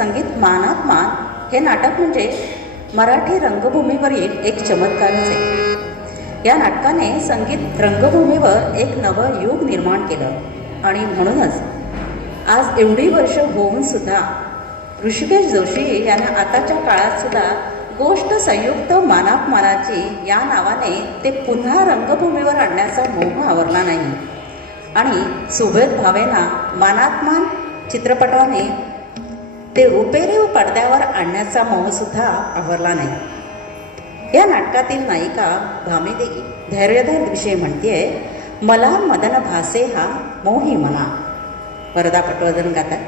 संगीत मानात मान हे नाटक म्हणजे मराठी रंगभूमीवरील एक चमत्कारच आहे. या नाटकाने संगीत रंगभूमीवर एक नवं युग निर्माण केलं. आणि म्हणूनच आज एवढी वर्ष होऊन सुद्धा ऋषिकेश जोशी यांना आताच्या काळात सुद्धा गोष्ट संयुक्त मानापमानाची या नावाने ते पुन्हा रंगभूमीवर आणण्याचा मोह आवरला नाही. आणि सुभेद भावेना मानात्मान चित्रपटाने ते रुपेरीव पडद्यावर आणण्याचा मोहसुद्धा आवरला नाही. या नाटकातील नायिका भामेदेवी धैर्यधर विषय म्हणतेय मला मदन भासे हा मोही मना वरदा पटवर्धन गातात.